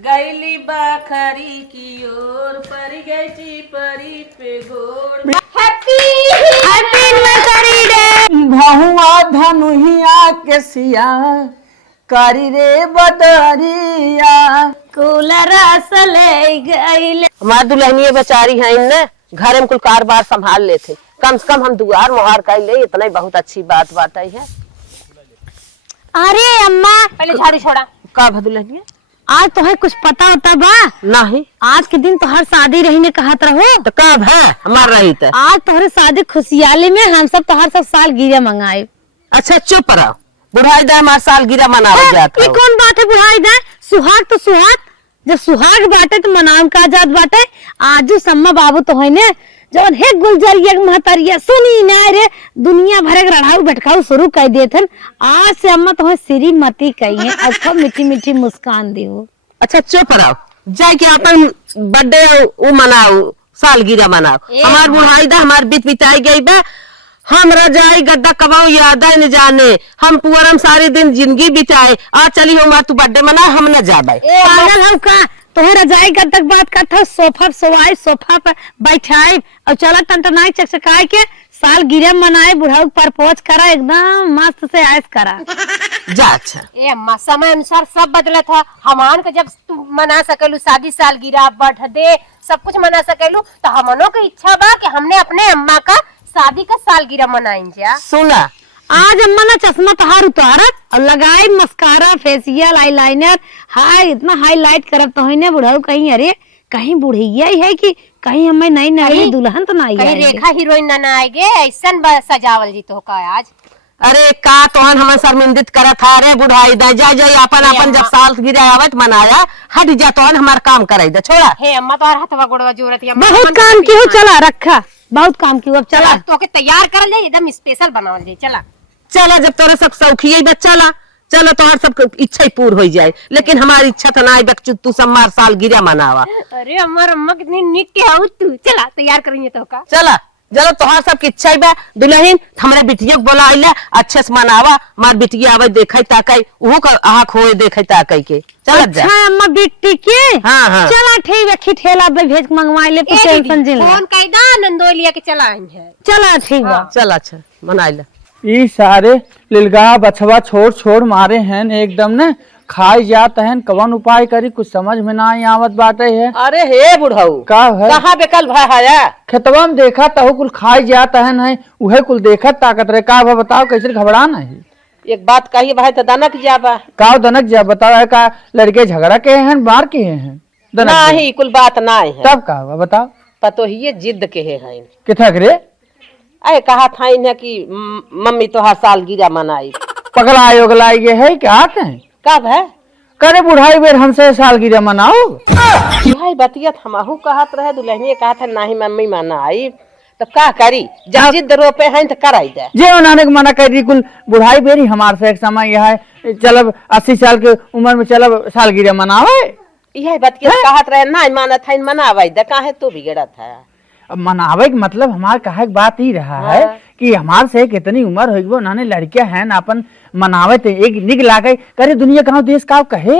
गैली बाखरी की ओर पर गई परी पे गोर। Happy anniversary day. भहुआ धनुहिया के सिया करी रे बदरिया कूलर ले गई। हमार दुल्हनिया बेचारी है इनने घर में कुल कारोबार संभाल लेते, कम से कम हम दुआर मुहार कर ले, इतना ही बहुत अच्छी बात है। अरे अम्मा पहले झाड़ू छोड़ा। का दुल्हनिया आज तो है कुछ पता होता बा? नहीं। आज के दिन तो हर शादी रही ने कहत रहो तो कब है हमार रही तो आज तोहरे शादी खुशियाली में हम सब तो हर सब साल गिरा मंगाए। अच्छा चुप रहो, बुढ़ाई दे हमारे साल गिरा मनावल जाता ये कौन बात है बुढ़ाई दे? सुहाग तो सुहाग, जब सुहाग बाटे तो मनाम का आजाद बाटे। आजू सम्मा बाबू तो है ने जवन हे गुलजरिया महतरिया सुनी ना रे दुनिया भरे रढ़ाऊ भटकाऊ शुरू कर देथन। आज से अम्मा तो श्रीमती कही है, अच्छा मीठी मीठी मुस्कान दी हो। अच्छा चुप रहो, जाए के अपन बर्थडे उ मनाओ, साल गिरा मनाओ। हमार बुढ़ाई दा हमार बीत बिताई गई बा, हम रजाई गद्दा कबाऊ याद न जाने, हम पुअरम सारे दिन जिंदगी बिताए। आज चली हो तू बर्थडे मना, हम न जाबे। पागल हम का तोहर रजाई गद्दा बात करता, सोफा सोवाई सोफा पर बैठाई और चला टनटनाई चकचकाई के साल गिरा मनाए, बुढ़ाऊ परपोज करा, एकदम मस्त से ऐश करा। जा अच्छा ए अम्मा समय अनुसार सब बदला था। हमान का जब तू मना सकेलू शादी सालगिरह बर्थडे सब कुछ मना सकेलू, तो हमनों की इच्छा बा कि हमने अपने अम्मा का शादी का सालगिरह मनाइन जा। सुना आज अम्मा ना चश्मा तहार उतारत और लगाई मस्कारा फेसियल आईलाइनर, हाय इतना हाईलाइट करत तो है बुढ़ाऊ। कहीं अरे कहीं बुढ़िया ही है कि कहीं हमें नई नई दुल्हन तो नहीं कहीं रेखा हीरोइन न आएगे ऐसन सजावल जी तो का आज। अरे का तोहन हमें शर्मिंदित करत है रे बुढ़ाई दे, जा जा अपन अपन जब साल गिरा आवत मनाया, हट जा तोहन हमार काम कराई दे। छोड़ा हे अम्मा तो हथवा गोड़वा जोरत है। बहुत काम की हो, चला रखा बहुत काम की हो, अब चला तो के तैयार करल जाए, एकदम स्पेशल बनावल जाए। चला चला, जब तोरा सब सौखी बच्चा ला चलो तोहर सब इच्छा ही पूर्ण हो जाए, लेकिन हमारी इच्छा तो ना बच्चू तू समार साल गिरा मनावा। अरे अम्मा अम्मा कितनी निक के हो तू। चला तैयार करेंगे तो का। चला चलो तोहर सब इच्छा ही बा, दुल्हन हमारे बिटिया को बोला आइला अच्छे से मनावा, मार बिटिया आवे देखे ताकई उहो का आहा खोए देखे ताकई के। चल जा अच्छा अम्मा बिट्टी के। हाँ हाँ चला ठीक है, खिठेला भेज मंगवाई ले, तू टेंशन जिन फोन कायदा नंदोलिया के चला आई है। चला ठीक बा। चल अच्छा मनाइला। ई सारे लिलगा बछवा छोड़ छोड़ मारे हैं एकदम ने खाई जात हैं, कवन उपाय करी कुछ समझ में ना आवत बाटे है। अरे हे बुढ़ऊ का है कहाँ बेकल भाया खेतवा में देखा तहु कुल खाई जात है, उहे कुल देखत ताकत रहे। का बताओ कैसे घबरा नहीं? एक बात कही भाई तो दनक जाबा का दनक जा बताओ है, का लड़के झगड़ा के हैं मार के हैं दनक नहीं कुल बात ना है। तब का हुआ बताओ? पतो ही जिद के है किथा करे अरे कहा था इन्हें कि मम्मी तो हर साल गिरा मनाई, पगला योगला ये है क्या आते हैं? कब है करे बुढ़ाई बेर हमसे साल गिरा मनाओ। भाई बतिया हमहू कहत रहे, दुल्हनिया कहा था नहीं मम्मी मनाई, तो का करी जब जिद रोपे हैं तो कराई दे। जे उन्होंने मना कर दी कुल बुढ़ाई बेरी हमारे से एक समय यह है चलब 80 साल के उम्र में चलब साल गिरा मनावे। यह बतिया कहत रहे नहीं माना था मनावे दे, काहे तू बिगड़ा था। अब मनावे के मतलब हमारे कहे के बात ही रहा है कि हमारे से कितनी उम्र हो गई, उन्होंने लड़कियां हैं ना अपन मनावे थे एक निक लागे करे दुनिया कहाँ देश का कहे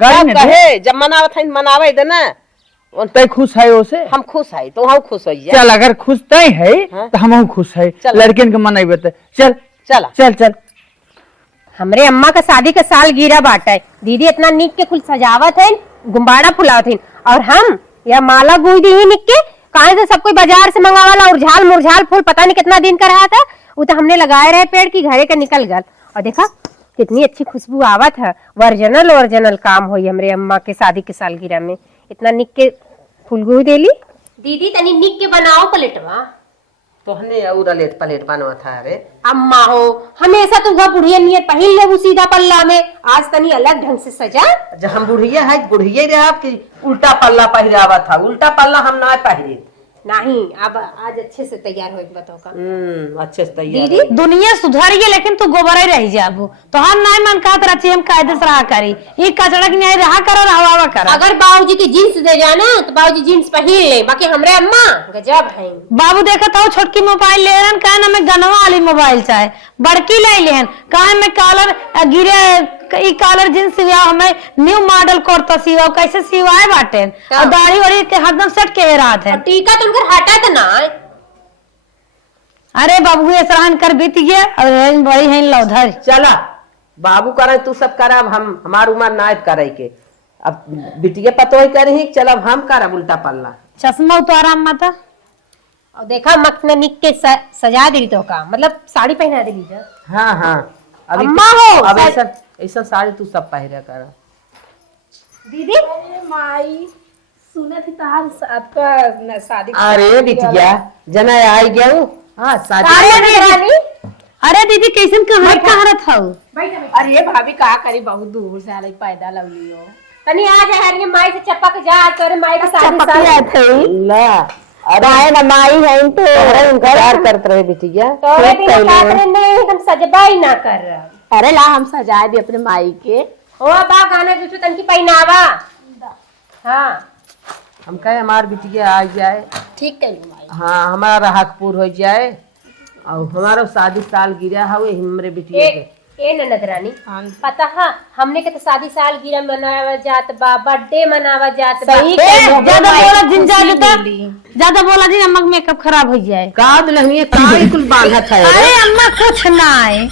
कहे जब मनावे था मनावे दे ना। तय खुश है उसे, हम खुश है तो हम खुश हो जाए। चल अगर खुश तय है तो हम खुश है, लड़कियन के मनावे चल चला चल चल। हमरे अम्मा का शादी का साल गिरा बाटा है, दीदी इतना निक के कुल सजावत है, गुब्बारा फुलावत है, और हम या माला गुई दी निक के कहा से सब कोई बाजार से मंगावाला, और झाल मुरझाल फूल पता नहीं कितना दिन का रहा था, वो तो हमने लगाए रहे पेड़ की घरे का निकल गल। और देखा कितनी अच्छी खुशबू आवत है, वर्जनल काम हुई हमरे अम्मा के शादी के सालगिरह में। इतना निक के फूलगोई देली दीदी, तनी निक के बनाओ पलेटवा। तोहने और प्लेट बनवा था रे अम्मा हो हमेशा तू बुढ़िया नियत पहिल ले सीधा पल्ला में, आज तनी अलग ढंग से सजा। जब हम बुढ़िया है बुढ़िया रहा कि उल्टा पल्ला पहिरावा था, उल्टा पल्ला हम ना पहिरे नहीं। अब आज अच्छे से तैयार हो बताओ का। अच्छे से तैयार दीदी दुनिया सुधर गई लेकिन तू गोबर रह जाबू तो हम नहीं मन कहत रची हम कायदे से रहा करी, ई कचड़ा की नहीं रहा करो रहवा करा। अगर बाबूजी की जीन्स दे जाना तो बाबूजी जीन्स पहन ले, बाकी हमरे अम्मा गजब है। बाबू देखा था छोटकी मोबाइल ले रहन, कहा ना मैं गनवा वाली मोबाइल चाहे बड़की ले लेहन, कहा मैं कॉलर गिरे ई कॉलर जींस सिवा हमें न्यू मॉडल कुर्ता सिवा कैसे सिवाए बाटे और दाढ़ी वाड़ी के हरदम सेट के रात है। टीका तो उनकर हटा ना। अरे बाबू ये सराहन कर बीत गया और बड़ी है लौधर। चला बाबू करे तू सब करब, हम हमार उम्र ना करे के, अब बिटिया पतो ही करे, चल अब हम करब उल्टा पल्ला। चश्मा उतारा अम्मा था और देखा मखने निक के सजा दी तो का मतलब साड़ी पहना दे लीजिए। हाँ हाँ अभी अम्मा हो अब ऐसा ऐसा साड़ी तू सब पहरे कर। दीदी माई सुना थी तहार आपका शादी। अरे बिटिया जना आई गया हूँ। हाँ शादी। अरे दीदी कैसन कहा रहा था। अरे भाभी का करी बहुत दूर से आले पैदा लवली हो। तनी आ जा हरिये माई से चपक जा, तोरे माई के शादी ला अरे ना माई है तो इंतजार करते रहे बिटिया। तोरे दिन कातरे नहीं हम सजबा ही ना कर। अरे ला हम सजाए भी अपने माई के। ओ बा गाना जो तनकी पहनावा। हाँ हम कहे हमार बिटिया आ जाए। ठीक करी माई। हाँ हमारा हकपुर हो जाए और हमारा शादी साल गिरा हुए हमरे बिटिया के। ए ननद रानी पता है हमने के तो शादी साल गिरा मनावा जात बा, बर्थडे मनावा जात बा। ज्यादा बोला जिन ज्यादा बोला जिन अम्मा मेकअप खराब हो जाए। का दुल्हनिया का कुल बांधा था। अरे अम्मा कुछ ना है,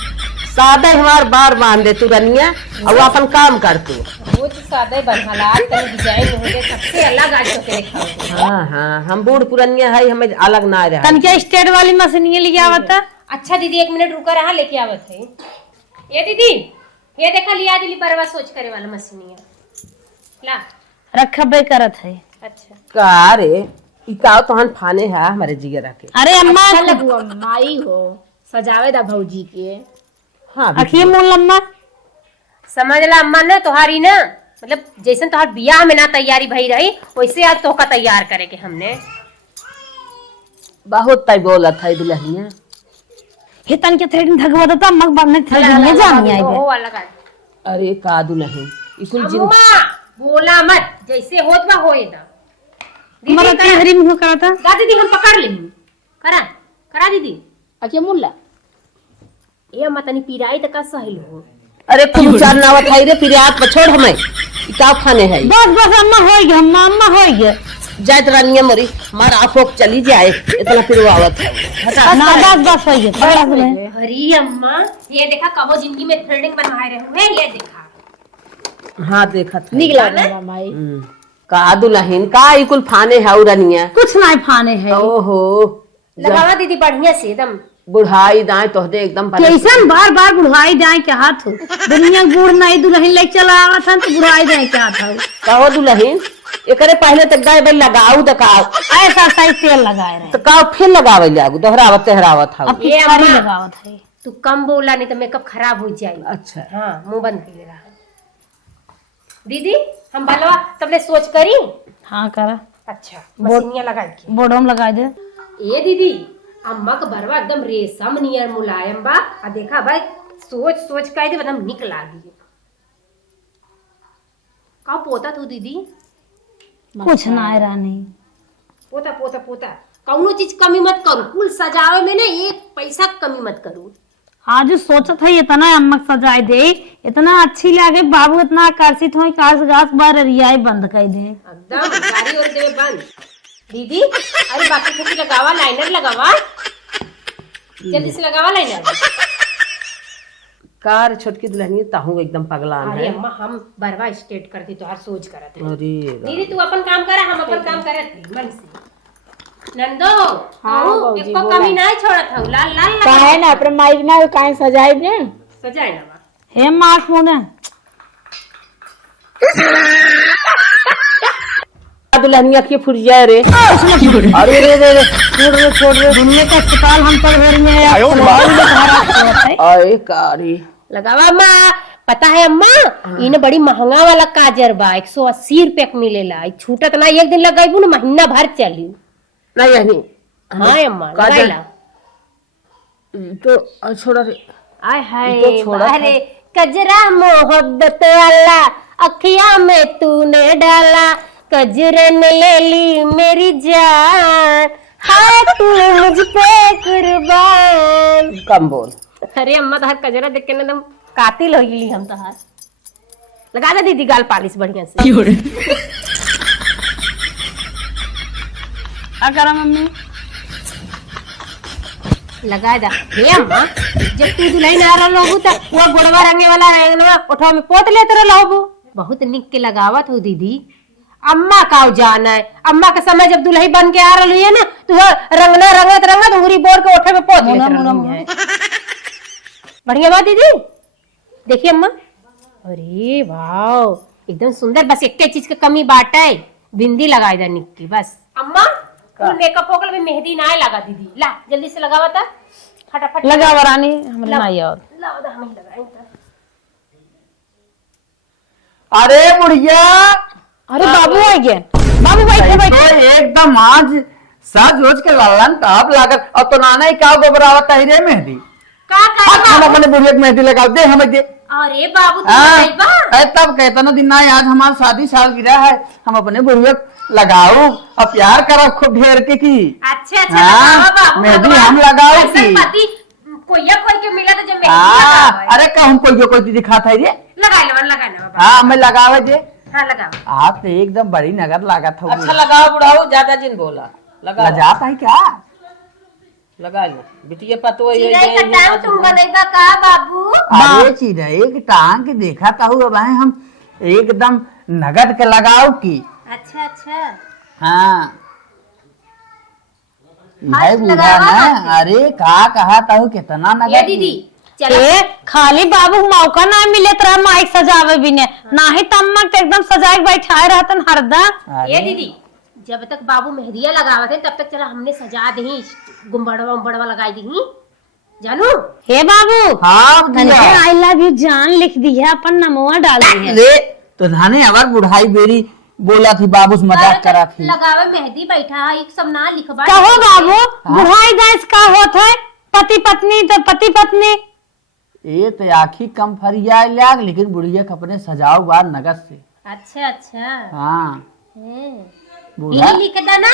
सादा हमार बार बांध दे तू रनिया और अपन काम कर तू। वो तो सादा बनहला तनी डिजाइन हो गए सबसे अलग आज तो देखा। हाँ हाँ हम बूढ़ पुरनिया है, हमें अलग ना रहा। तन क्या स्टेट वाली मशीन लेके आवत है। अच्छा दीदी एक मिनट रुका रहा लेके आवत है। ये दीदी ये देखा लिया दिली बरवा सोच करे वाला मशीनिया ला रखबे करत है। अच्छा का रे इकाओ तोहन फाने है हमारे जिगर के। अरे अम्मा लगुआ माई हो सजावे दा भौजी के। हाँ अखिए मुन लम्मा समझ ला अम्मा ना तुम्हारी ना मतलब जैसे तुम्हार बियाह में ना तैयारी भई रही वैसे आज तोहका तैयार करे के हमने। बहुत तय बोला था दुल्हनिया। हे तन के थ्रेडिंग धगवा देता मग बनने थ्रेडिंग में जानी आई वो वाला का अरे का दुल्हन इकुल जिन अम्मा बोला मत जैसे होत बा होए ना। हमारा तेहरी मुंह करता। गा दीदी हम पकड़ लेंगे करा करा दीदी। अके मुल्ला ये अम्मा तनी पिराई तक का सहिल हो। अरे कुल चार नावत है रे फिर आप छोड़ हमें इकाओ खाने है। बस बस अम्मा हो गया, अम्मा हो गया। जाए रानिया मरी हमारा आंखों चली जाए इतना फिर वो आवत है। ना बस बस हो गया। अरे अम्मा ये देखा कबो जिंदगी में थ्रेडिंग बनवाए रहे हुए ये देखा। हाँ देखा था। निकला ना माई। का दुल्हन का इकुल फाने है रनिया। कुछ नहीं फाने है। ओहो लगावा दीदी बढ़िया से एकदम बुढ़ाई दाएं तोहदे एकदम कैसन बार बार बुढ़ाई जाए के हाथ हो। दुनिया बूढ़ नहीं दुल्हन लेके चला आवा था तो बुढ़ाई जाए के हाथ हो। कहो दुल्हन एकरे पहले तक गाय बल लगाऊ दकाओ ऐसा सही तेल लगाए रहे। तो का फिर लगावे लागू दोहरावत तेहरावत है। अब पिचकारी लगावत है। तू कम बोला नहीं तो मेकअप खराब हो जाए। अच्छा हाँ मुंह बंद कर रहा दीदी हम बलवा तुमने सोच करी। हाँ करा। अच्छा मशीनिया लगा के बोर्डो में लगा दे। ये दीदी अम्मा का बरवा एकदम रेशम नियर मुलायम बा। आ देखा भाई सोच सोच का एकदम निक लागी। का पोता तू दीदी कुछ ना है रानी। पोता पोता पोता कौनो चीज कमी मत करू कुल सजावे में ना एक पैसा कमी मत करू। आज सोचत है इतना अम्मा सजाए दे इतना अच्छी लगे बाबू इतना आकर्षित हो काश गाछ बार रियाई बंद कर दे एकदम गाड़ी और देवे बंद। दीदी अरे बाकी कुछ लगावा लाइनर लगावा जल्दी से लगावा लाइनर। कार छोटकी दुल्हनिया ताहू एकदम पगला अरे है। अम्मा हम बरवा स्टेट करती तो हर सोच करत है। अरे दीदी तू अपन काम करा हम अपन काम करत हई मन से। नंदो हाँ, हाँ, बहूजी, एको बोला। कमी नहीं छोड़त हूँ लाल लाल लगा काहे ना अपने माई ना काहे सजाए ने। सजाए ना बा। हे माख मुने दुल्हनिया की फुट जाए रे। अरे रे रे रे छोड़ रे दुनिया का अस्पताल हम सब घर में है। अरे कारी लगावा अम्मा पता है अम्मा इन्हें बड़ी महंगा वाला काजर बा 180 रुपए का मिलेला। छूटत ना एक दिन लगाइबू ना महीना भर चली। नहीं नहीं हाँ अम्मा काजर। लगाइला। तो छोड़ा रे आय हाय तो छोड़ा अरे कजरा मोहब्बत वाला अखिया में तूने डाला कजरन ले ली मेरी जान, हाय तू मुझ पे कुर्बान। कम बोल। अरे अम्मा तो हर कजरा देख के ना एकदम कातिल हो गई हम तो हर। लगा दे दीदी गाल पालिश बढ़िया से। करा मम्मी लगा दा। हे अम्मा जब तू दुल्हन आ रहा लोगू त वो गोड़वा रंगे वाला रंगवा उठवा में पोत लेते रह लोगू। बहुत निक के लगावत हो दीदी। अम्मा का जाना है, अम्मा के समय जब दुल्ही बन के आ रही है ना तो वो रंगना रंगत उंगली बोर के ओठे में पोत लेते रही है। बढ़िया बात दीदी। देखिए अम्मा, अरे वाह एकदम सुंदर। बस एक चीज की कमी बाटे, बिंदी लगाई दा निक्की बस। अम्मा मेकअप होगल में मेहंदी ना लगा दीदी। ला जल्दी से लगावा था फटाफट लगा रानी हमने नहीं और लाओ दा हम ही लगाएं तो। अरे बुढ़िया, अरे बाबू आ गए। बाबू बैठे बैठे तो एकदम आज सज रोज के लालन ताप लागत और तो नाना ही का गोबरावत है रे मेहंदी। का हम अपने बुढ़िया की मेहंदी लगाओ दे हमें दे। अरे बाबू तू हाँ, बताइबा। अरे तब कहता ना दिन ना आज हमारी शादी सालगिरह है, हम अपने बुढ़िया लगाओ और प्यार करो खूब ढेर के की। अच्छा अच्छा हाँ, लगाओ बाबू, मेहंदी लगवा। हम लगाओ ऐसा की। पति कोई के मिला तो जब मेहंदी हाँ, लगाओ। अरे कहूँ कोई दिखाता है रे। लगा लो बाबा। हाँ मैं लगावे दे। हाँ लगाओ। आप तो एकदम बड़ी नगर लागत हो। अच्छा लगाओ बुढ़ाऊ, ज्यादा जिन बोला। लगा लजात है क्या? लगा लो बिटिया पतो चिड़ै का टांग तुम बनेगा का बाबू? अरे चिड़ै के टांग के देखा था अब हम एकदम नगद के लगाओ की। अच्छा अच्छा हाँ हाथ यह बूढ़ा लगावा ना, हाथ। अरे का कहा था कितना नगद ये की। दीदी चलो ए खाली बाबू मौका ना मिले तरह माइक सजावे भी ने ना ही तम्मा के एकदम सजाए के बैठाए रहतन हरदम। ये दीदी जब तक बाबू मेहंदिया लगावत है तब तक चला हमने सजा दही गुम्बड़वा लगाई दी जानू। हे बाबू हाँ तने आई लव यू जान लिख दी है अपन नमवा डाल दी है। ले तो धाने अवर बुढ़ाई बेरी बोला थी बाबू से मजाक करा थी। लगावे मेहंदी बैठा है एक सब ना लिखवा। कहो बाबू बुढ़ाई दास का होत है? पति पत्नी तो पति पत्नी। ये तो आखी कम फरिया लाग, लेकिन बुढ़िया के अपने सजाओ बार नगद से। अच्छा अच्छा हाँ बूढ़ा यही लिख दा ना,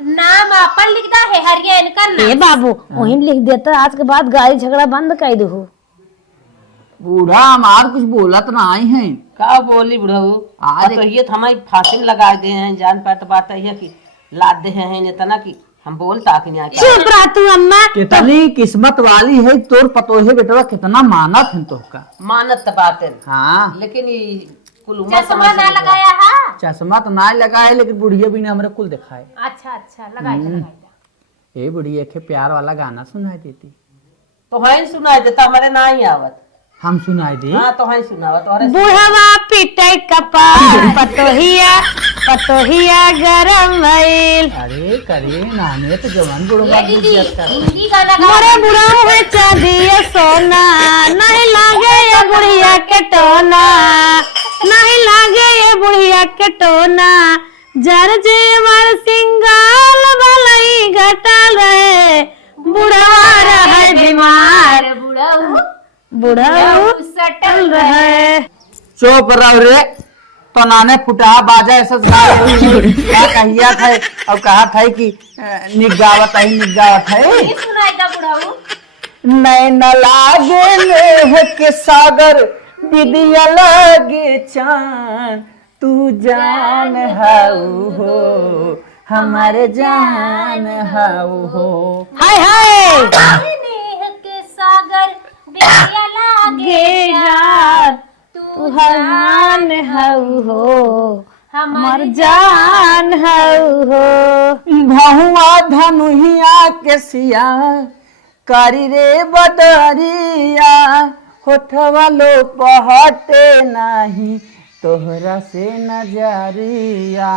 नाम अपन लिख दा है हरिया इनका हे नाम। बाबू वही लिख देता आज के बाद गाड़ी झगड़ा बंद कर दो। बूढ़ा हमार कुछ बोलत ना आई है। का बोली बुढ़ाऊ आज तो ये हमारी फांसी में लगा दे हैं जान पाए तो बात है कि लाद दे हैं इतना कि हम बोलता कि नहीं चुप रह तू अम्मा। कितनी किस्मत वाली है तोर पतोहे बेटवा, कितना मानत है तोहका। मानत तो बात है हाँ लेकिन ये कुल उम्र चश्मा ना लगाया है। चश्मा तो ना लगा है, लेकिन बुढ़िया भी ने हमारे कुल दिखाए। अच्छा अच्छा लगाई ए बुढ़िया के प्यार वाला गाना सुनाई देती। तो है सुनाई देता हमारे ना ही आवत। हम सुनाई दे। हाँ तो है सुनावत और बुढ़वा पिटे कपार पतोहिया गरम भइल। अरे करे नाने तो जवान बुढ़वा ये दीदी हिंदी गाना गा। मोरे बुढ़ा है चांदिया सोना नहीं लागे ये बुढ़िया के टोना नहीं लागे ये बुढ़िया के टोना जर जेवर सिंगाल बलई घटल रहे बुढ़वा रहे बीमार बुढ़ा सटल रहे। चुप रहो रे, तो नाने फुटा बाजा ऐसा क्या कहिया था और कहा था कि निगावत है सुनाई दा बुढ़ाऊ। नैन लागे नेह के सागर विदिया लागे चांद तू जान हाउ हो हमारे जान हाउ हो। हाय हाय नेह के सागर बेरिया लागे यार तू हमान हऊ हो हमर जान हऊ हो। भहुआ धनुहिया के सिया कारी रे बदरिया होठवा लो पहटे नाही तोहरा से नजरिया।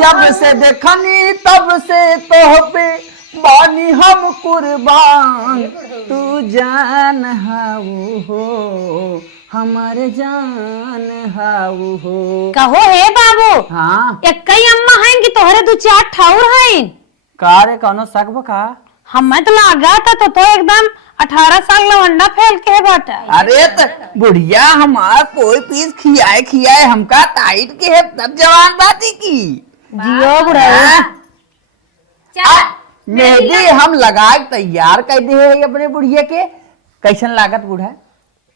जब से देखनी तब से तोह पे बानी हम कुर्बान तू जान हाउ हो हमारे जान हाउ हो। कहो हे बाबू हाँ एक कई अम्मा हैं कि तोहरे दो चार ठाउर हैं। का रे कौनो शक बा का? हमें तो लगा था तो एकदम 18 साल लवंडा फैल के बाटा। अरे तो बुढ़िया हमार कोई पीस खियाए हमका टाइट के है तब जवान बाती की जियो बुढ़ा। मेहंदी हम लगा के तैयार कर दे है अपने बुढ़िया के। कैसन लागत बुढ़ा?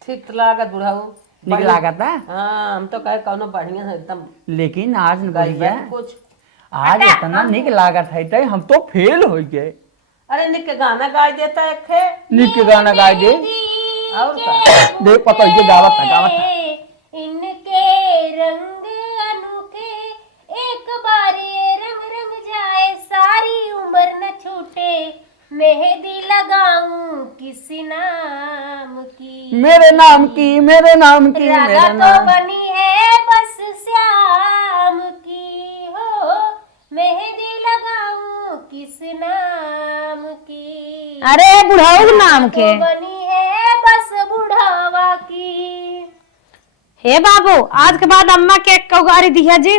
ठीक लागत बुढ़ाऊ, निक लागत है। हाँ हम तो कहे कौनो बढ़िया है एकदम। लेकिन आज न गई बुढ़िया कुछ आज इतना निक लागत है तो हम तो फेल हो गए। अरे निक के गाना गाय देता एक थे। निक के गाना गाय दे और का देख पता ये गावत था। इनके रंग अनोखे एक बारी रंग रंग जाए सारी उम्र न छूटे मेहंदी लगाऊं किस नाम की मेरे नाम की मेरे नाम की राधा मेरे तो नाम। बनी है बस श्याम की हो मेहंदी लगाऊं किस नाम की। अरे बुढ़ाऊ के नाम के। तो बनी है बस बुढ़ावा की। हे बाबू आज के बाद अम्मा के एक कौगारी दिया जी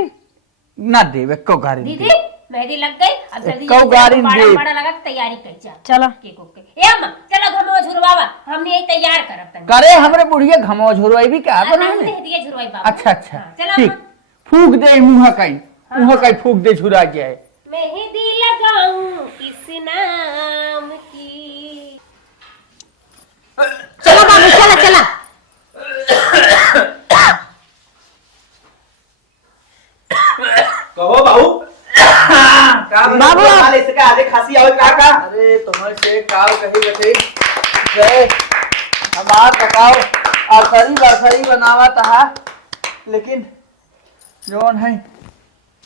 ना देवे को गारी दीदी मेहंदी लग गई अब जल्दी कौ गारी दे। बड़ा लगा के तैयारी कर जा चलो। केक ओके ए अम्मा चलो घर में झुरवावा हमने यही तैयार करब तनी। करे हमरे बुढ़िया घमो झुरवाई भी क्या बना हमने है? दिया झुरवाई बाबा। अच्छा अच्छा हाँ, चलो ठीक अम्मा फूक दे मुँह कई फूक दे झुरा जाए। मेहंदी लगाऊं किस नाम की। चलो बाबू चला चला। कहो बाबू बाबू। इसके आगे खांसी आओ का अरे तुम्हारे से काव कही बैठे जय हमार तकाव आखरी बरसरी बनावा तहा लेकिन जोन है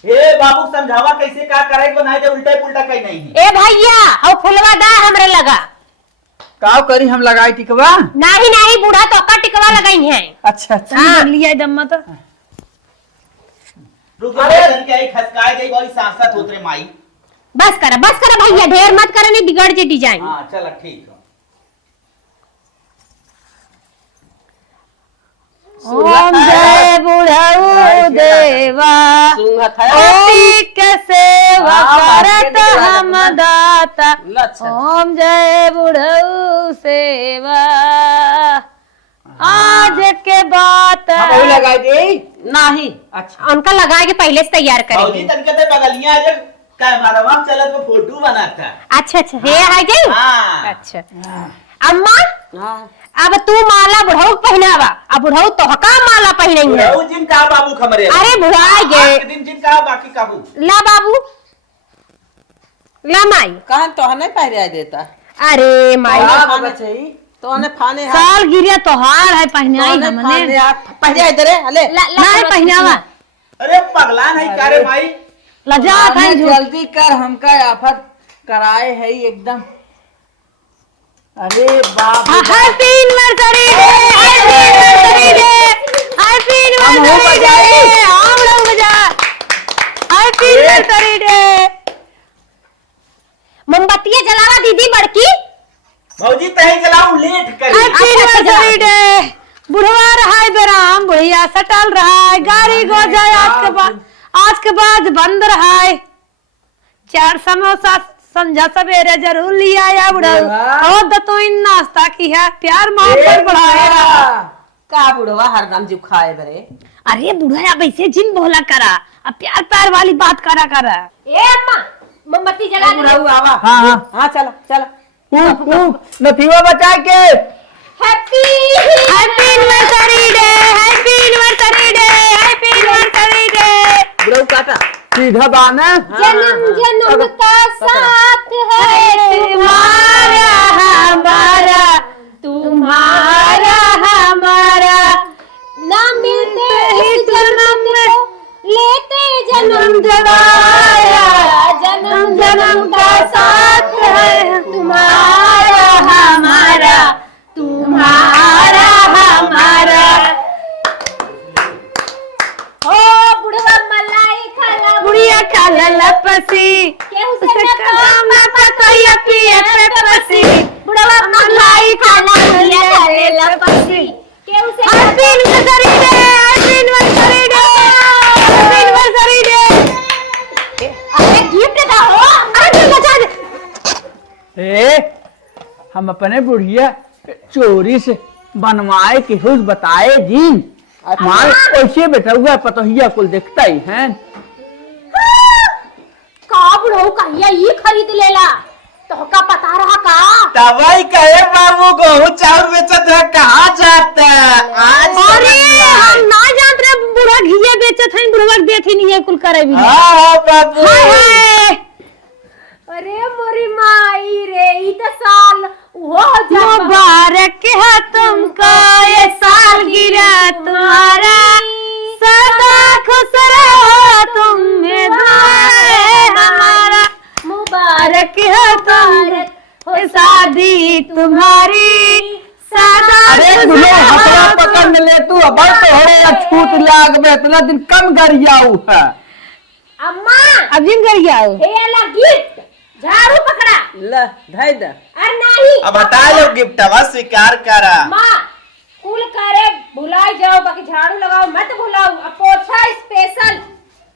हे बाबू समझावा कैसे का करे बनाए दे उल्टा पुल्टा कहीं नहीं है। ए भैया और फुलवा दा हमरे लगा। काव करी हम लगाई टिकवा। नहीं नहीं बूढ़ा तो का टिकवा लगाई है। अच्छा अच्छा हाँ। लिया दम्मा तो रुक अरे क्या ही खसकाए गई बड़ी सांसत होत रे माई। बस करा भैया ढेर मत करे नहीं बिगड़ जे डिजाइन। हां चल ठीक है। ओम जय बुढ़ऊ देवा सुंगत है ओम के सेवा हाँ, करत बाकी नहीं हम लगा दाता। लच्छा ओम जय बुढ़ऊ सेवा आज के बात हम वही लगाई दे। नहीं। अच्छा उनका लगा के पहले से तैयार बाबूजी करेंगे। तनके ते बगलियां आज कैमरा में चलत वो फोटो बनाता। अच्छा अच्छा हे है गई। हां अच्छा अम्मा हाँ अब तू माला बुढ़ऊ पहनावा अब बुढ़ऊ तोहका माला पहनेंगे। बुढ़ऊ जिन का बाबू खमरे। अरे बुढ़ा गए आज के दिन जिन का बाकी काबू। ला बाबू ला माई। कहां तो नहीं पहरा देता अरे माई हाँ, बच्चे तो ने फाने साल गिरिया तोहार है पहने आई हमने पहरा दे रे हले नहीं पहनावा अरे पगला नहीं करे माई। लजात है झूठ। जल्दी कर हमका आफत कराए है एकदम। अरे बाप रे बाप। Happy anniversary day happy anniversary day happy anniversary day हम लोग बजा हैप्पी एनिवर्सरी डे। मोमबत्तियां जलावा दीदी बड़की। भौजी तही चलाऊ लेट करी। Happy anniversary day. बुढ़वा रहा है बेराम बुढ़िया सटल रहा है गाड़ी गो जाए आज के बाद बंद रहा है। 4 समोसा संझा सवेरे जरूर लिया आया बुढ़ऊ और तो इन नाश्ता की है प्यार मोहब्बत बढ़ाएगा। का बुढ़वा हरदम जो खाए बरे। अरे बुढ़ा अब ऐसे जिन बोला करा अब प्यार प्यार वाली बात करा। ए अम्मा मोमबत्ती जला दे। बुढ़ऊ आवा। हाँ हाँ हाँ चला चला फूक नथीवा बचा के। Happy anniversary day happy anniversary day happy anniversary day. बुढ़ऊ काटा सीधा बाना जन्म जन्म का साथ है तुम्हारा हमारा तुम्हारा हमारा ना मिलते इस जन्म में लेते जन्म जवाया जन्म जन्म का साथ है तुम्हारा हमारा तुम्हारा हमारा। ओ बुढ़वा मलाई खाला बुढ़िया खाला लपसी केहू से उसे न काम पतैया पिए पे पसी बुढ़वा मलाई खाला बुढ़िया बुढ़िया खाले लपसी। केहू से happy anniversary day happy anniversary day happy anniversary day. अरे गिफ्ट का हो अरे बचा दे। ए हम अपने बुढ़िया चोरी से बनवाए के हुस बताए जी मार कैसे बेटा हुआ पतोहिया कुल देखता ही है का बुढ़ऊ कहिया ये खरीद लेला तो का पता रहा का तवाई कहे बाबू गेहूं चाउर बेचत है कहाँ जाता है आज अरे हम ना जानत रहे बुढ़ा घिया बेचत हन बुढ़वा देत ही नहीं है कुल करे भी हाँ बाबू हाय हाय अरे मोरी माई रे ई तो साल वो मुबारक है तुमको ये सालगिरह तुम्हारा सदा खुश रहो तुम में दुआएं हमारा मुबारक है तुम शादी तुम्हारी सदा अरे खुश दुलो हसरा रहो पकड़ ले तू अब तो होरे छूट लाग में इतना दिन कम गरियाऊ है अम्मा अब जिन कर गया हे ला गिफ्ट झाड़ू पकड़ा ला धाई दा अरे नहीं अब हटा लो गिफ्ट स्वीकार करा माँ कुल करे भुलाई जाओ बाकी झाड़ू लगाओ मत भुलाओ अब पोछा स्पेशल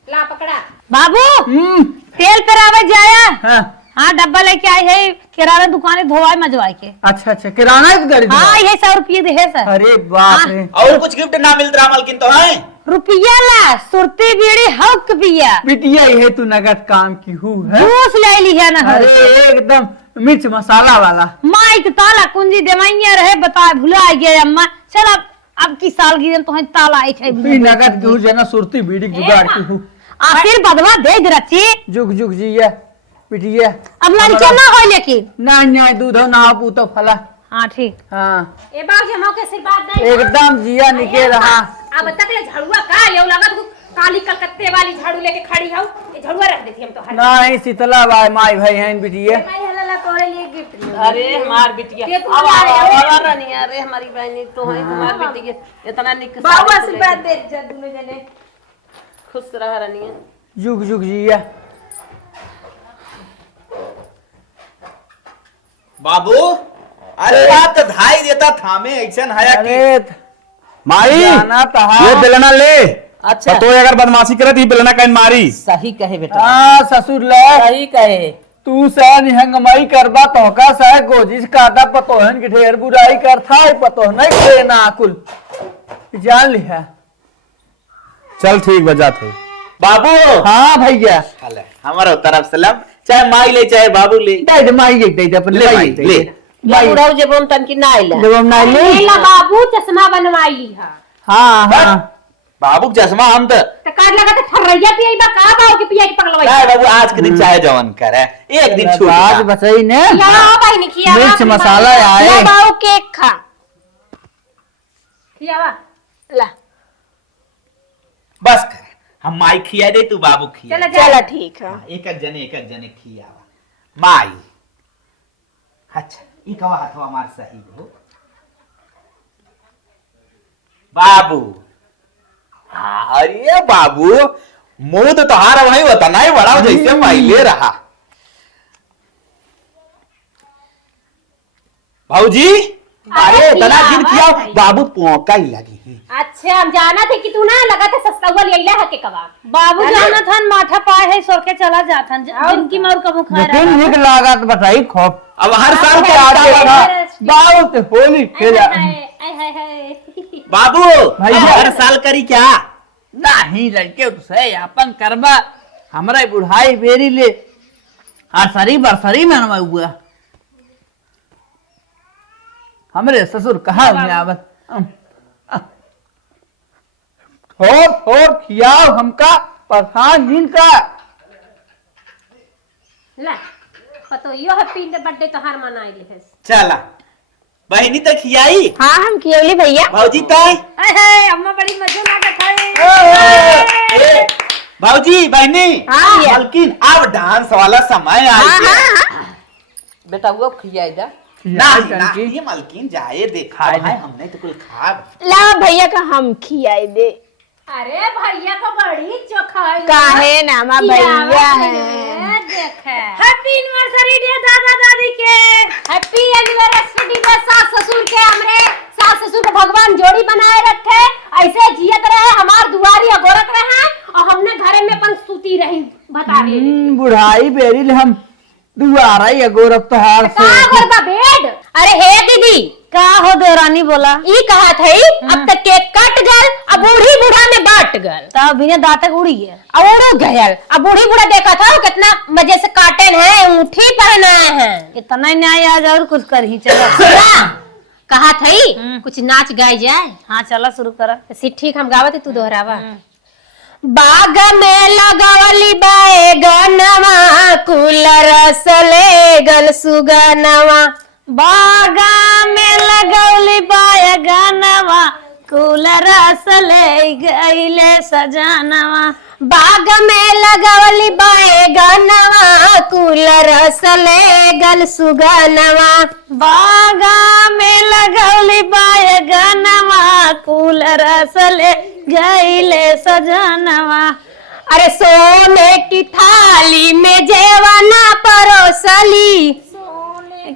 ला पकड़ा बाबू तेल पेरावे जाया हाँ हाँ डब्बा लेके आए है किराना दुकाने धोवाए मजवाए के अच्छा अच्छा किराना कर हाँ ये 100 रुपये दे है सर अरे बाप रे और कुछ गिफ्ट ना मिल रहा मलकिन तो है रुपया ला सुरती बीड़ी हक पिया बिटिया ये तू नगद काम की हूँ है जूस ले ली है ना अरे एकदम मिर्च मसाला वाला माइक ताला कुंजी देवाइया रहे बता भुला गया अम्मा चल अब की साल गिरन तो ताला आई है भी नगद की हूँ जना सुरती बीड़ी जुगाड़ की हूँ आखिर बदवा दे रची जुग जुग जी है बिटिया अब लड़के ना हो लेकिन ना न्याय दूध हो ना पूतो फला हाँ ठीक हाँ ए बाबू हमो के आशीर्वाद दे एकदम जिया निके रहा अब तक ले झाड़ुआ का ले लागत काली कलकत्ते वाली झाड़ू लेके खड़ी हूं ये झाड़ुआ रख देती हम तो हर नहीं शीतला भाई माई भाई हैं बिटिया भाई हल्ला तोरे लिए गिफ्ट ले अरे हमार बिटिया के तू अब ला रहे हो? अब रानी अरे हमारी बहनी तो है तुम्हार बिटिया इतना निक बाबू आशीर्वाद दे जा दोनों जने खुश रह रानी जुग जुग जिया बाबू अरे आप तो धाई देता थामे ऐसा हया की अरे माई जाना तो है। ये बेलना ले अच्छा तो अगर बदमाशी करत ही बेलना कहीं मारी सही कहे बेटा हाँ ससुर ले सही कहे तू सह निहंगमाई करबा तो का सह गोजिस काटा पतोहन की ढेर बुराई करता है पतोह नहीं करे ना कुल जान लिया चल ठीक बजात है बाबू हाँ भैया हमारा तरफ सलाम चाहे माई ले चाहे बाबू ले दे दे माई दे दे अपने ले भाई माई, दे ले। दे। माई बुढ़ाऊ जब हम तन की ना आइला जब हम ना ले ला बाबू चश्मा बनवाई ली हा हाँ हाँ बाबू चश्मा हम तो तो काट लगा तो ठर्रैया पियाई बा का बाऊ के पियाई पगलवाई नहीं बाबू आज के दिन चाहे जवन करे एक दिन छूट आज जा। बसई ने या भाई ने किया मिर्च मसाला आए बाबू केक खा किया वा ला बस करे हम माई खिया दे तू बाबू खिया चला चला ठीक है एक एक जने खिया माई अच्छा ई कवा हाथवा मार सही हो बाबू हाँ, अरे बाबू मुंह तो तुम्हारा वही होता नहीं बड़ा जैसे माई ले रहा भाऊजी अरे तना दिन किया बाबू पोका ही लगी अच्छा हम जाना थे कि तू ना लगा था सस्ता हुआ ले ला के कबाब बाबू जाना था माथा पाए है सोर के चला जाता जिनकी मार कबू खा रहा लेकिन निक लागत बताई खौफ अब हर साल के आगे आते का बाबू ते होली खेला बाबू भैया। हर साल करी क्या नहीं लड़के से अपन करबा हमरा बुढ़ाई बेरी ले आसरी बरसरी मनवा हुआ हमरे ससुर कहा में आवत थोड़ थोड़ खियाओ हमका परेशान जिनका ला पतो यो हैप्पी बर्थडे तोहार मनाई ले है चला बहनी तक खियाई हाँ हम कियोली भैया भाऊजी तय अम्मा बड़ी मजा लागत है भाऊजी बहनी हाँ। लेकिन अब डांस वाला समय आ गया बेटा वो खिया जा नहीं ये मलकिन जाए देखा खाए है हमने तो कुछ खा ला भैया का हम खियाई दे अरे भैया को बड़ी चोखा है काहे नामा भैया है देख हैप्पी एनिवर्सरी डे दादा दादी के हैप्पी एनिवर्सरी डे सास ससुर के हमरे सास ससुर को भगवान जोड़ी बनाए रखे ऐसे जियत रहे हमार दुआरी अगोरत रहे और हमने घरे में अपन सूती रही बता रही बुढ़ाई बेरी ले हम दुआरा ही गोरख तो हार से का करबा बेड अरे हे दीदी, का हो देवरानी बोला ई कहा थे अब तक केक कट गल, अब बूढ़ी बूढ़ा में बांट गल, तब बिना दांतक उड़ी गया। अब उड़ गयल। अब बूढ़ी बूढ़ा देखा था कितना मजे से काटन है, अंगूठी पहनाए हैं। इतना न्याय आज और कुछ कर ही चलो। सुना, कहा थई कुछ नाच गाय जाए। हाँ चला शुरू करा। ठीक हम गावत तू दोहरावा। बाग में लगावली बैगनवा, कूलर सले गल सुगनवा। बागा में लगौली बायगनवा, कूलर सले गईले सजनवा। बाग में लगावली बैगनवा, कूलर सले गल सुगनवा। बागा में लगौली बायगनवा, कूलर सले गईले सजनवा। अरे सोने की थाली में जेवना परोसली,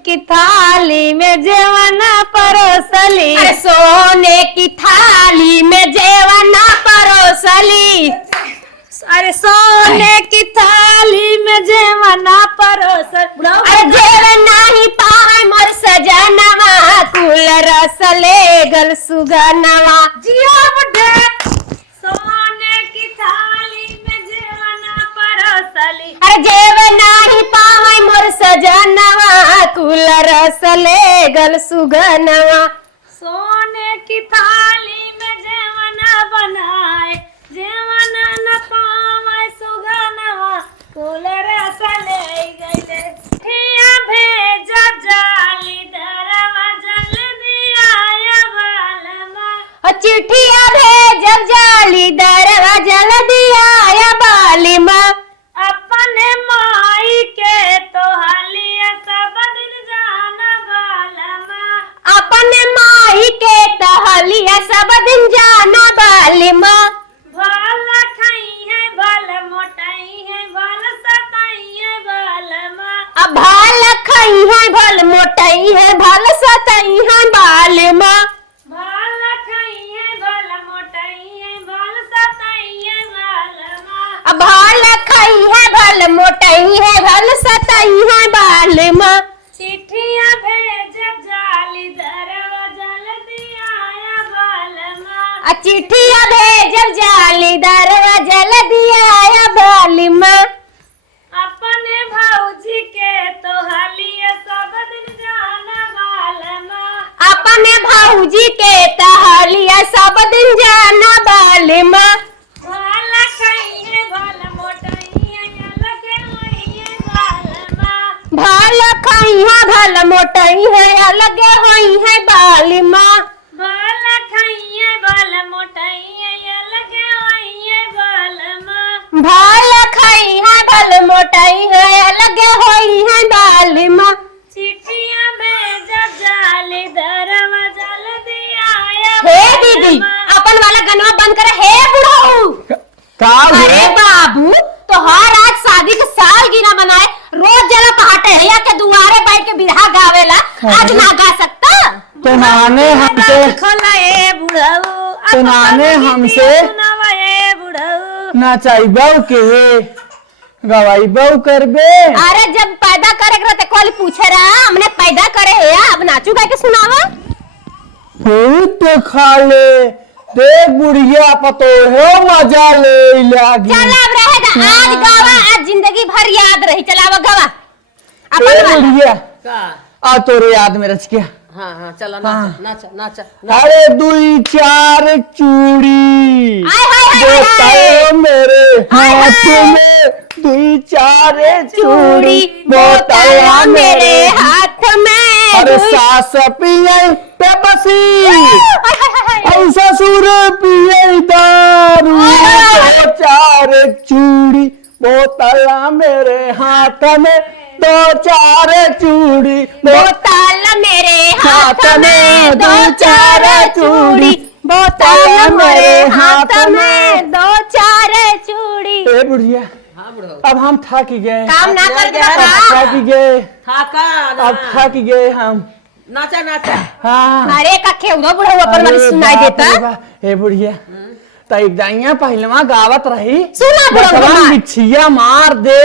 की थाली में जेवना परोसली। अरे सोने की थाली में जेवना परोसली। अरे सोने की थाली में जेवना परोसल। अरे जेवना ही पाए मोर सजनवा, कूलर सले गल सुगनवा। जिया बुढ़े, सोने की थाली में जेवना परोसली। अरे जेवना ही पाए मोर सजनवा, कूलर सले गल सुगनवा। सोने की थाली में जेवना बनाए, जेवना न पावे सुगनवा, कूलर सले गईले। ठिया भेजा जाली दरवा, जल्दी आया बालमा। चिट्ठिया भेजब जाली दरवा, जल्दी आया बालिमा। अपने माई के तो हलिया सब दिन जाना बालमा। अपने माई के तहलिया सब दिन जाना बालिमा। भल खाई है भल मोटाई है भल सताई है बालमा। अब भाल खाई है भल मोटाई है, भल सताई है बालिमा। भल खाई है भल मोटाई है भल सताई है बालमा। अब भाल खाई है भल मोटाई है, भल सताई है बालिमा। चिट्ठियां भेज जाली दरवा, जल्दी आया बालमा। चिट्ठिया भेजब जाली दरवा, जल्दी आया बालिमा। अपने भौजी के तो हलिया सब दिन जाना बालमा। अपने भाऊजी के तहलिया सब दिन जाना बालिमा। भल खाई है भल मोटाई है अलग होई है बालमा। भाल खाई है भल मोटाई है, अलग होई है बालिमा। भल खाई है भल मोटाई है अलग होई है बालमा। भाल खाई है भल मोटाई है, अलग होई है बालिमा। चिट्ठियां भेज जाली दरवा, जल्दी आया हे दीदी, अपन वाला गनवा बंद कर। हे बुढ़ाऊ, का अरे हुआ? बाबू तो हर आज शादी के साल गिना मनाए, रोज जला पहाटे हैया के दुआरे बैठ के बिरहा गावेला, आज ना गा सकता। तुम्हाने हमसे खोलाए बुढ़ऊ, तुम्हाने हमसे सुनावाए बुढ़ऊ। नचाइबौ के गवाइबौ करबे। अरे जब पैदा करे रहते कोई पूछे रहा, हमने पैदा करे है, अब नाचू गा के सुनावा। तो खा ले देख बुढ़िया पतो है, मजा ले लागी। चल अब रहेगा, आज गावा, आज जिंदगी भर याद रही। चलावा गावा ए अपन वाला। बुढ़िया का आ तोरे याद में रच गया। हाँ हाँ चलो हाँ। नाचा नाचा नाचा। अरे दुई चार चूड़ी हाय हाय हाय हाय बोतल मेरे हाय हाथ हाय। में, दुई चार चूड़ी बोतल मेरे हाथ में। अरे दुई- सास पिए पे बसी हाय हाय हाय हाय। और ससुर पिए दारू। दो चार चूड़ी बोतल मेरे हाथ में, दो चार चूड़ी बोतल मेरे हाथ में, दो चार चूड़ी। बोतल मेरे हाथ में, दो चार चूड़ी। ए बुढ़िया हाँ बुढ़ो अब हम थक गए, काम ना कर दे अब बाबा। थक गए, थाका अब थक गए हम। नाचा नाचा। हाँ अरे का खेउदा बुढ़ऊ अपन वाली अरे सुनाई बाप देता। रे बाप। ए बुढ़िया तो एक दाइया पहलवा गावत रही, सुना बुढ़ऊ बकरा हमार। मिठिया मार दे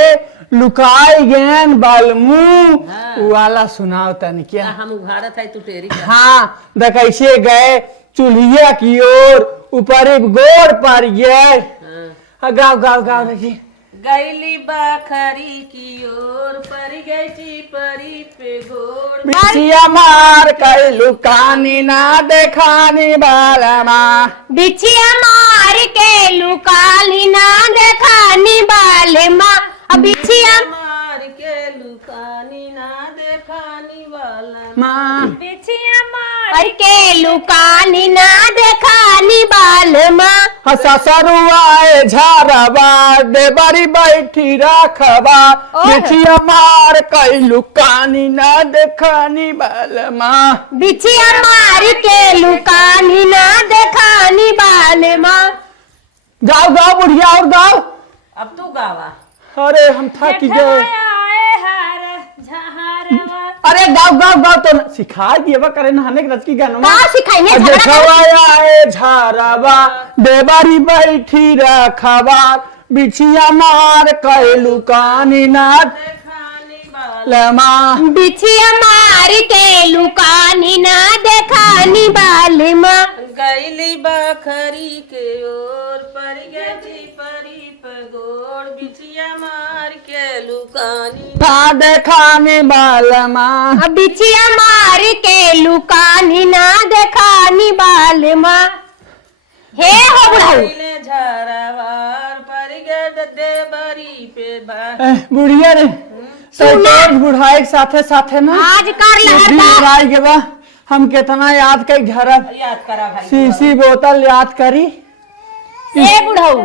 लुकाई गेन बालमू वाला सुनाओ तन क्या। हम उघाड़त है तू टेरी कर। हाँ द कैसे गए चूल्हिया की ओर ऊपर एक गोड़ पर गए। गाओ गाओ गाओ देखिए। गैली बखरी की ओर पर गई परी पे गोड़। बिछिया मार कई लुकानी ना देखानी बालमा। बिछिया मार के लुकानी ना देखानी बालमा। बिछिया मार के लुकानी ना देखानी वाला माँ बिछिया मार मार के लुकानी ना देखानी बालमा। ससरुआए झारबा देबरी बैठी रखबा। बिछिया मार कई लुकानी ना देखानी बालमा। बिछिया मार के लुकानी ना देखानी बालमा। गाओ गाओ बुढ़िया और गाओ। अब तू गावा। अरे हम थक गए। आए हार झहारवा अरे गाओ गाओ गाओ तो सिखा दिए बा करे नहाने के रच की गाना का सिखाएंगे झगड़ा कर- देखवाया झारबा देबरी बैठी रखबा। बिछिया मार कई लुकानी ना देखानी वाला लमा। बिछिया मार के लुकानी ना देखानी बालमा। गैली बखरी के ओर पर गई परी पे गोड़। बिछिया मार के लुकानी ना देखानी बालमा। बिछिया मार के लुकानी ना देखानी बालमा। हे हो बुढ़ाऊ गैले झारावार पर गए देबरी पे बा। बुढ़िया रे तेज बुढ़ाई के साथे साथे ना आज कर बुढ़ी लहरदा बुढ़ाई के बा हम कितना याद कर घर याद करा भाई। शीशी बोतल याद करी। हे बुढ़ाऊ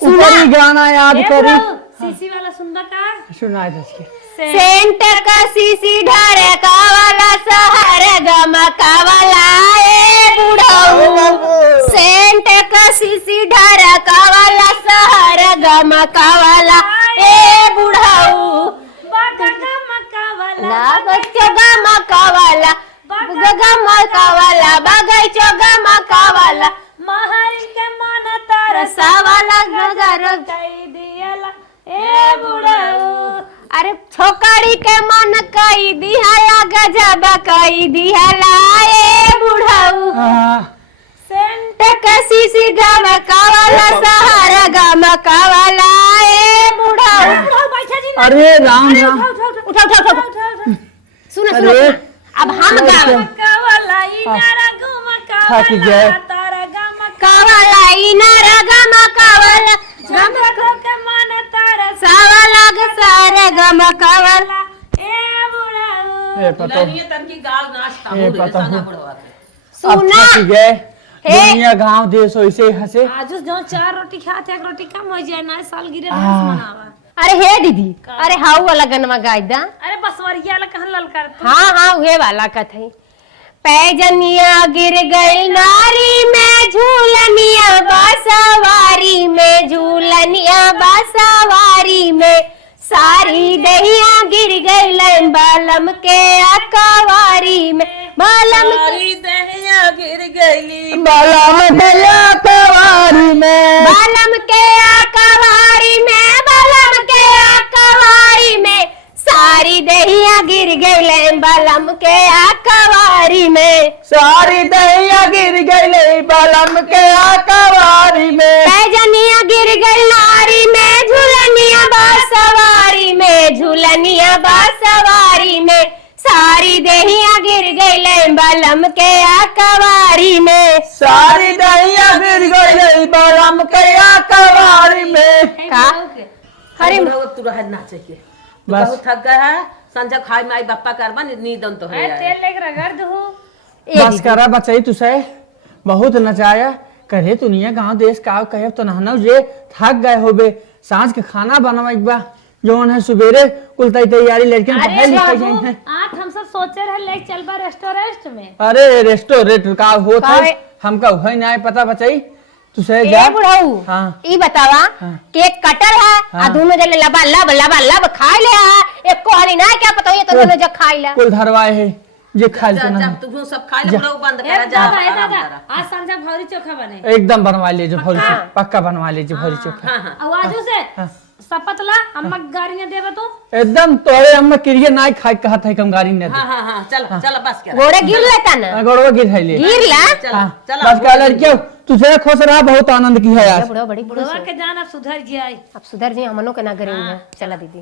ऊपर ही गाना याद करी। सीसी वाला सुंदर का सुनाए दसके। सेंट का सीसी ढरका वाला सहर गमका वाला। ए बुढ़ाऊ सेंट का सीसी ढरका वाला सहर गमका वाला। ए बुढ़ाऊ बागा मक्का वाला ला बच्चो गमका वाला गमका वाला बगैचो गमका वाला। महर के मन तार रसा वाला गगर कई दियला ए बुढ़ाऊ। अरे छोकरी के मन कई दिहला गजब कई दिहला। ए बुढ़ाऊ सेंट के सीसी गमका वाला सहर गमका वाला। ए बुढ़ाऊ बैठा जी अरे राम राम। उठा उठा उठा सुनो सुनो अरे अब हम गावे मक्का वाला इनारा गुमका थक गए। वाला तारा गमका कावाला इनारा गमका वाला गमका के मन तारा सावाला सारे गमका वाला। ए बुढ़ाऊ। ए पता लनिए तन की गाल नाच ए, तामू रे पता सना हूँ। बुढ़वा के। सुना थक गए। हे। दुनिया गांव देश ऐसे ही हंसे। आज जो 4 रोटी खाते एक रोटी कम हो जाए ना साल गिरे मनावा। अरे हे दीदी अरे हाउ वाला गनमा गाय दा। अरे बसवरिया वाला कहन लल कर तू। हाँ हाँ वे वाला कथई पैजनिया गिर गई नारी में झूलनिया बासवारी में झूलनिया बासवारी में। सारी दहिया गिर गई लाइन बालम के अकवारी में। बालम के सारी दहिया गिर गईली बालम दया कवारी में। बालम के अकवारी में बालम के अकवारी में। सारी दहिया गिर गई बालम के अकवारी में। सारी दहिया गिर गई बालम के कवारी में। पैजनिया गिर गई नारी में झूलनिया बासवारी में। झूलनिया बासवारी में। सारी दहिया गिर गई बालम के अकवारी में। सारी दहिया गिर गई बालम के कवारी में। का अरे तू रह ना चाहिए तू बस। बहुत थक गया है। संजय खाई में आई बप्पा करबा नींदन तो है तेल लेके रगड़ दू। बस करा बचाई तुसे बहुत नचाया करे दुनिया गांव देश का कहे तो नहना जे थक गए होबे। सांझ के खाना बनवाई बा जौन है सुबेरे कुल तैयारी लड़कियन पढ़ाई अरे लिखाई बाबू जाई है। आज हम सब सोचे रहे ले चलबा रेस्टोरेंट में। अरे रेस्टोरेंट का होत है काहे? हमका वही ना पता बचाई तुसे ए जा। बुढ़ाऊ हाँ। ई बतावा हाँ। केक कटर है हाँ। आ दोनों जने लबा लब लबा लब खा ले है। एक को हरी ना क्या पता ये तो दोनों जग खाई ले। कुल धरवाए है जे खाई तो जब तू सब खाई ले पूरा बंद ए करा जा दादा ए आराम दादा करा। आज संजय भौरी चोखा बने। एकदम बनवा लीजिए भौरी से पक्का बनवा लीजिए भौरी चोखा। हाँ हाँ आवाजों से हाँ। शपथ ला अम्मा की गाड़ी ने देवे तो एकदम तोरे अम्मा क्रिया ना खाए कहत है कम गाड़ी ने हाँ हाँ हाँ चल चल बस कर गोड़े गिर लेता ना गड़वा गिर है ले गिर ला चल हाँ, चल बस क्या लड़कियों तुझे खुश रहा बहुत आनंद की है यार बुढ़वा बड़ी बुढ़वा के जान अब सुधर जाए अब सुधर जी हमनों के ना करेंगे चला दीदी